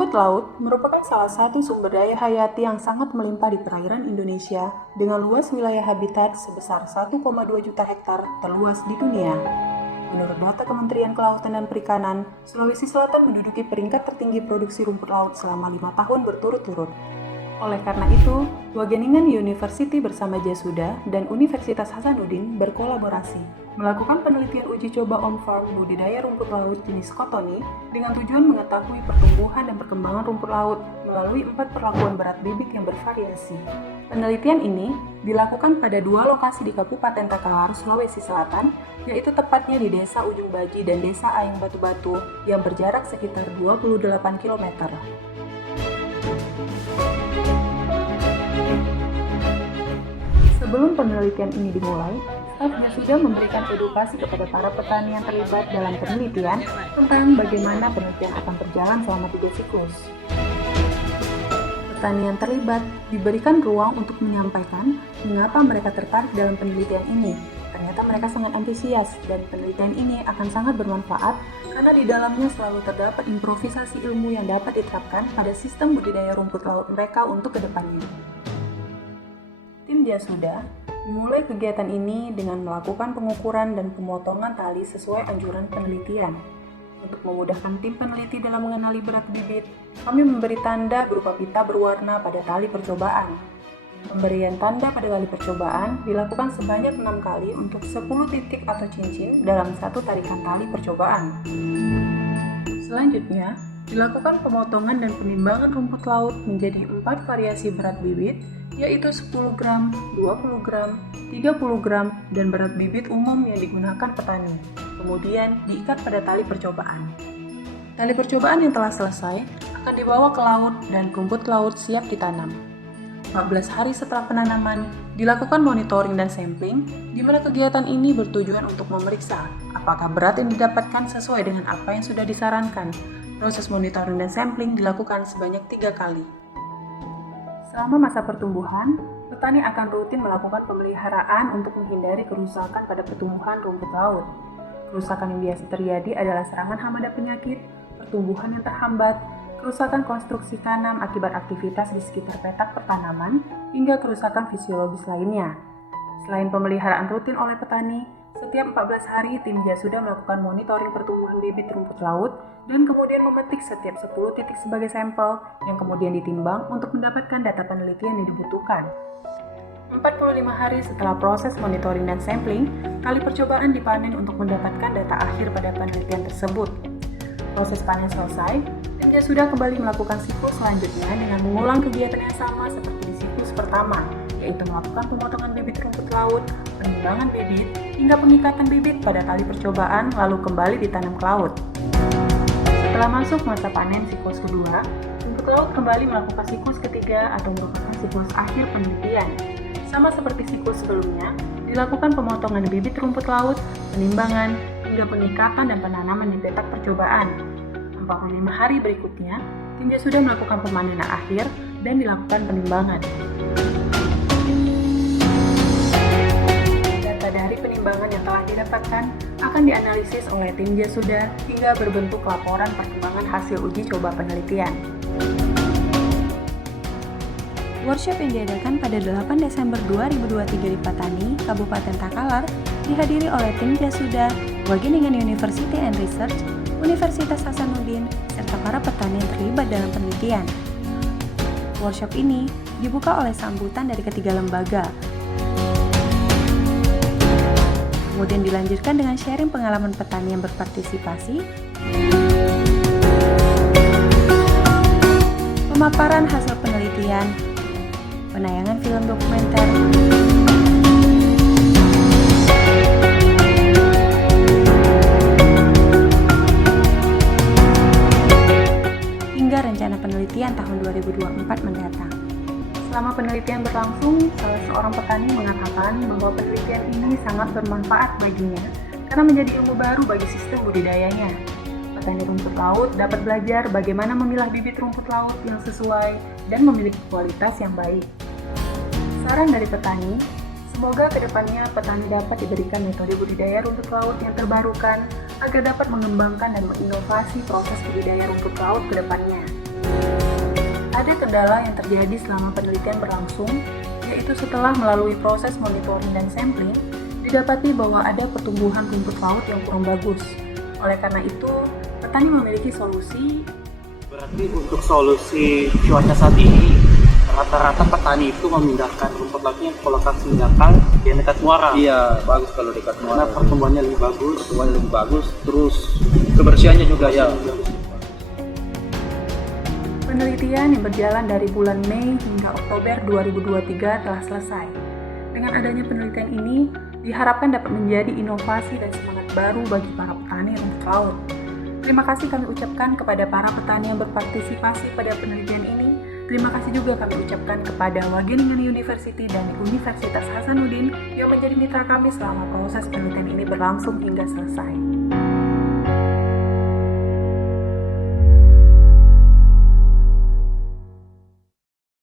Rumput laut merupakan salah satu sumber daya hayati yang sangat melimpah di perairan Indonesia dengan luas wilayah habitat sebesar 1,2 juta hektar terluas di dunia. Menurut data Kementerian Kelautan dan Perikanan, Sulawesi Selatan menduduki peringkat tertinggi produksi rumput laut selama 5 tahun berturut-turut. Oleh karena itu, Wageningen University bersama Jasuda dan Universitas Hasanuddin berkolaborasi melakukan penelitian uji coba on-farm budidaya rumput laut jenis Cottony dengan tujuan mengetahui pertumbuhan dan perkembangan rumput laut melalui 4 perlakuan berat bibit yang bervariasi. Penelitian ini dilakukan pada 2 lokasi di Kabupaten Takalar, Sulawesi Selatan, yaitu tepatnya di Desa Ujung Baji dan Desa Aing Batu-Batu yang berjarak sekitar 28 km. Sebelum penelitian ini dimulai, stafnya sudah memberikan edukasi kepada para petani yang terlibat dalam penelitian tentang bagaimana penelitian akan berjalan selama 3 siklus. Petani yang terlibat diberikan ruang untuk menyampaikan mengapa mereka tertarik dalam penelitian ini. Ternyata mereka sangat antusias dan penelitian ini akan sangat bermanfaat karena di dalamnya selalu terdapat improvisasi ilmu yang dapat diterapkan pada sistem budidaya rumput laut mereka untuk kedepannya. Tim Jasuda memulai kegiatan ini dengan melakukan pengukuran dan pemotongan tali sesuai anjuran penelitian. Untuk memudahkan tim peneliti dalam mengenali berat bibit, kami memberi tanda berupa pita berwarna pada tali percobaan. Pemberian tanda pada tali percobaan dilakukan sebanyak 6 kali untuk 10 titik atau cincin dalam satu tarikan tali percobaan. Selanjutnya, dilakukan pemotongan dan penimbangan rumput laut menjadi 4 variasi berat bibit, yaitu 10 gram, 20 gram, 30 gram, dan berat bibit umum yang digunakan petani. Kemudian diikat pada tali percobaan. Tali percobaan yang telah selesai akan dibawa ke laut dan rumput laut siap ditanam. 14 hari setelah penanaman, dilakukan monitoring dan sampling, di mana kegiatan ini bertujuan untuk memeriksa apakah berat yang didapatkan sesuai dengan apa yang sudah disarankan. Proses monitoring dan sampling dilakukan sebanyak 3 kali. Selama masa pertumbuhan, petani akan rutin melakukan pemeliharaan untuk menghindari kerusakan pada pertumbuhan rumput laut. Kerusakan yang biasa terjadi adalah serangan hama dan penyakit, pertumbuhan yang terhambat, kerusakan konstruksi tanam akibat aktivitas di sekitar petak pertanaman, hingga kerusakan fisiologis lainnya. Selain pemeliharaan rutin oleh petani, setiap 14 hari tim Jasuda melakukan monitoring pertumbuhan bibit rumput laut dan kemudian memetik setiap 10 titik sebagai sampel yang kemudian ditimbang untuk mendapatkan data penelitian yang dibutuhkan. 45 hari setelah proses monitoring dan sampling, tali percobaan dipanen untuk mendapatkan data akhir pada penelitian tersebut. Proses panen selesai, tim Jasuda kembali melakukan siklus selanjutnya dengan mengulang kegiatan yang sama seperti di siklus pertama, yaitu melakukan pemotongan bibit rumput laut, penimbangan bibit, hingga pengikatan bibit pada tali percobaan lalu kembali ditanam ke laut. Setelah masuk masa panen siklus kedua, rumput laut kembali melakukan siklus ketiga atau merupakan siklus akhir penelitian. Sama seperti siklus sebelumnya, dilakukan pemotongan bibit rumput laut, penimbangan, hingga pengikatan dan penanaman di petak percobaan. 45 hari berikutnya, tim Jasuda melakukan pemanenan akhir dan dilakukan penimbangan. Data dari penimbangan yang telah didapatkan akan dianalisis oleh tim Jasuda hingga berbentuk laporan perkembangan hasil uji coba penelitian. Workshop yang diadakan pada 8 Desember 2023 di Patani, Kabupaten Takalar, dihadiri oleh tim Jasuda, Wageningen University and Research, Universitas Hasanuddin, serta para petani yang terlibat dalam penelitian. Workshop ini dibuka oleh sambutan dari ketiga lembaga. Kemudian dilanjutkan dengan sharing pengalaman petani yang berpartisipasi, pemaparan hasil penelitian, penayangan film dokumenter, hingga rencana penelitian tahun 2024 mendatang. Selama penelitian berlangsung, salah seorang petani mengatakan bahwa penelitian ini sangat bermanfaat baginya karena menjadi ilmu baru bagi sistem budidayanya. Petani rumput laut dapat belajar bagaimana memilah bibit rumput laut yang sesuai dan memiliki kualitas yang baik. Saran dari petani, semoga kedepannya petani dapat diberikan metode budidaya rumput laut yang terbarukan agar dapat mengembangkan dan menginovasi proses budidaya rumput laut kedepannya. Ada kendala yang terjadi selama penelitian berlangsung, yaitu setelah melalui proses monitoring dan sampling, didapati bahwa ada pertumbuhan rumput laut yang kurang bagus. Oleh karena itu, petani memiliki solusi. Berarti untuk solusi cuaca saat ini, rata-rata petani itu memindahkan rumput lautnya ke lokasi dangkal yang dekat muara. Iya, bagus kalau dekat Karena muara. pertumbuhannya lebih bagus. Pertumbuhannya lebih bagus, terus kebersihannya juga ya. Penelitian yang berjalan dari bulan Mei hingga Oktober 2023 telah selesai. Dengan adanya penelitian ini, diharapkan dapat menjadi inovasi dan semangat baru bagi para petani rumput laut. Terima kasih kami ucapkan kepada para petani yang berpartisipasi pada penelitian ini. Terima kasih juga kami ucapkan kepada Wageningen University dan Universitas Hasanuddin yang menjadi mitra kami selama proses penelitian ini berlangsung hingga selesai.